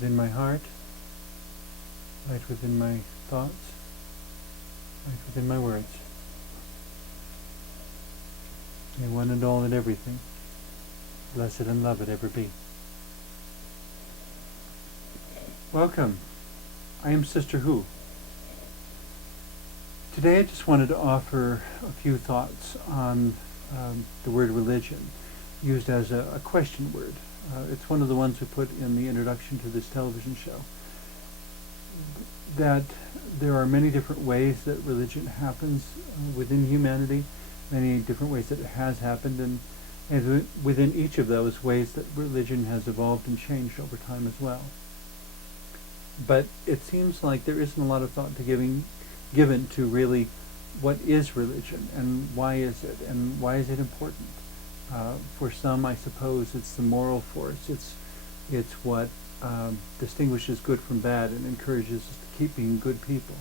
within my heart, light within my thoughts, light within my words. May one and all and everything, blessed and loved ever be. Welcome. I am Sister Who. Today I just wanted to offer a few thoughts on the word religion, used as a question word. It's one of the ones we put in the introduction to this television show. That there are many different ways that religion happens within humanity, many different ways that it has happened, and within each of those ways that religion has evolved and changed over time as well. But it seems like there isn't a lot of thought given to really what is religion and why is it important. For some, I suppose it's the moral force. It's what distinguishes good from bad and encourages us to keep being good people.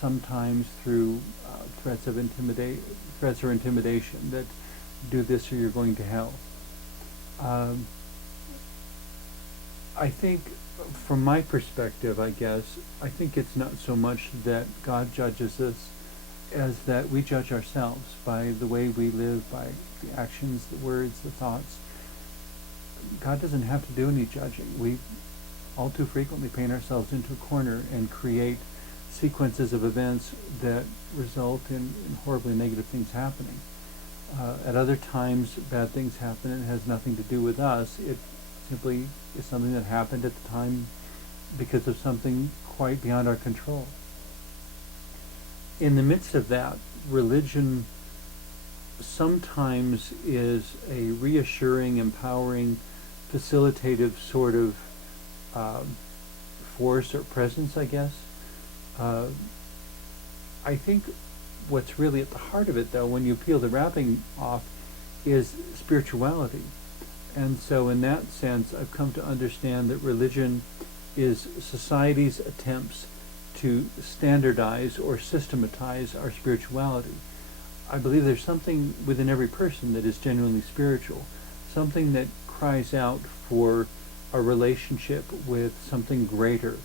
Sometimes through threats or intimidation that do this or you're going to hell. I think, from my perspective, I think it's not so much that God judges us as that we judge ourselves by the way we live, by the actions, the words, the thoughts. God doesn't have to do any judging. We all too frequently paint ourselves into a corner and create sequences of events that result in horribly negative things happening. At other times, bad things happen and it has nothing to do with us. It simply is something that happened at the time because of something quite beyond our control. In the midst of that, religion sometimes is a reassuring, empowering, facilitative sort of force or presence, I guess. I think what's really at the heart of it, though, when you peel the wrapping off, is spirituality. And so in that sense, I've come to understand that religion is society's attempts to standardize or systematize our spirituality. I believe there's something within every person that is genuinely spiritual, something that cries out for a relationship with something greater,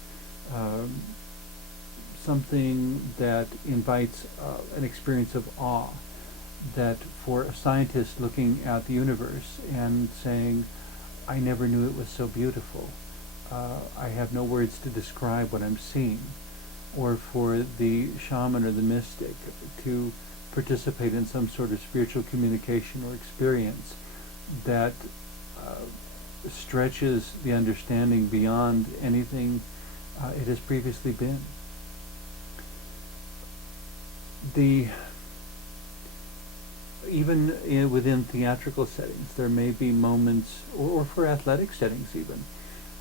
something that invites an experience of awe, that for a scientist looking at the universe and saying, I never knew it was so beautiful, I have no words to describe what I'm seeing, or for the shaman or the mystic to participate in some sort of spiritual communication or experience that stretches the understanding beyond anything it has previously been. Even within theatrical settings, there may be moments, or for athletic settings even,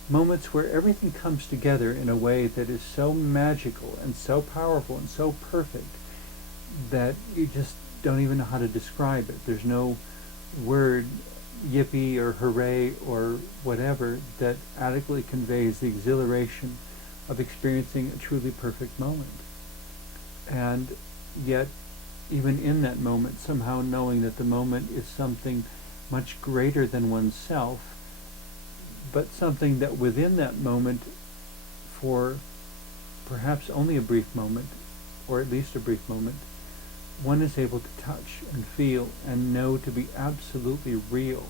moments where everything comes together in a way that is so magical and so powerful and so perfect that you just don't even know how to describe it. There's no word, yippee or hooray or whatever, that adequately conveys the exhilaration of experiencing a truly perfect moment. And yet, even in that moment, somehow knowing that the moment is something much greater than oneself, but something that within that moment, for perhaps only a brief moment, or at least a brief moment, one is able to touch and feel and know to be absolutely real,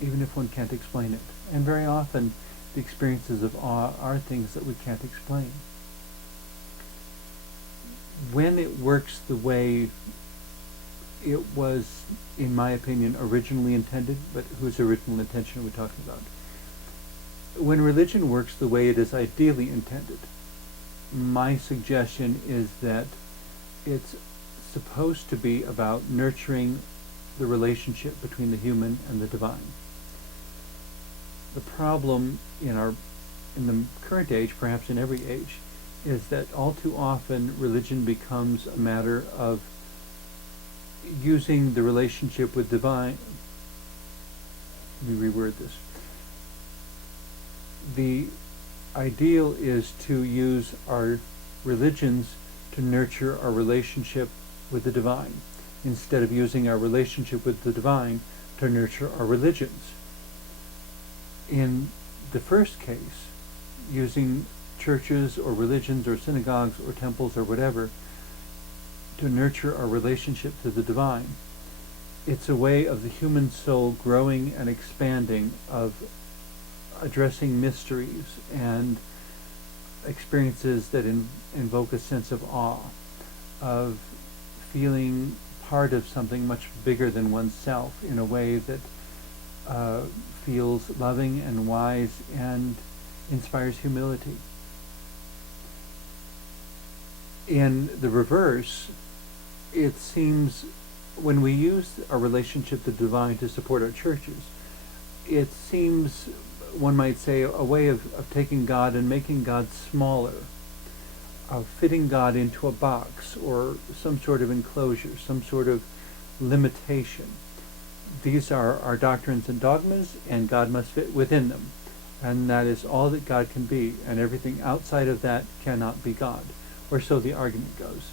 even if one can't explain it. And very often, the experiences of awe are things that we can't explain. When it works the way it was, in my opinion, originally intended, but whose original intention are we talking about? When religion works the way it is ideally intended, my suggestion is that it's supposed to be about nurturing the relationship between the human and the divine. The problem in the current age, perhaps in every age, is that all too often religion becomes a matter of using the relationship with divine. Let me reword this. The ideal is to use our religions to nurture our relationship with the divine, instead of using our relationship with the divine to nurture our religions. In the first case, using churches or religions or synagogues or temples or whatever to nurture our relationship to the divine, it's a way of the human soul growing and expanding, of addressing mysteries and experiences that invoke a sense of awe, of feeling part of something much bigger than oneself in a way that feels loving and wise and inspires humility. In the reverse, it seems when we use our relationship to the divine to support our churches, it seems, one might say, a way of taking God and making God smaller, of fitting God into a box or some sort of enclosure, some sort of limitation. These are our doctrines and dogmas, and God must fit within them. And that is all that God can be, and everything outside of that cannot be God. Or so the argument goes.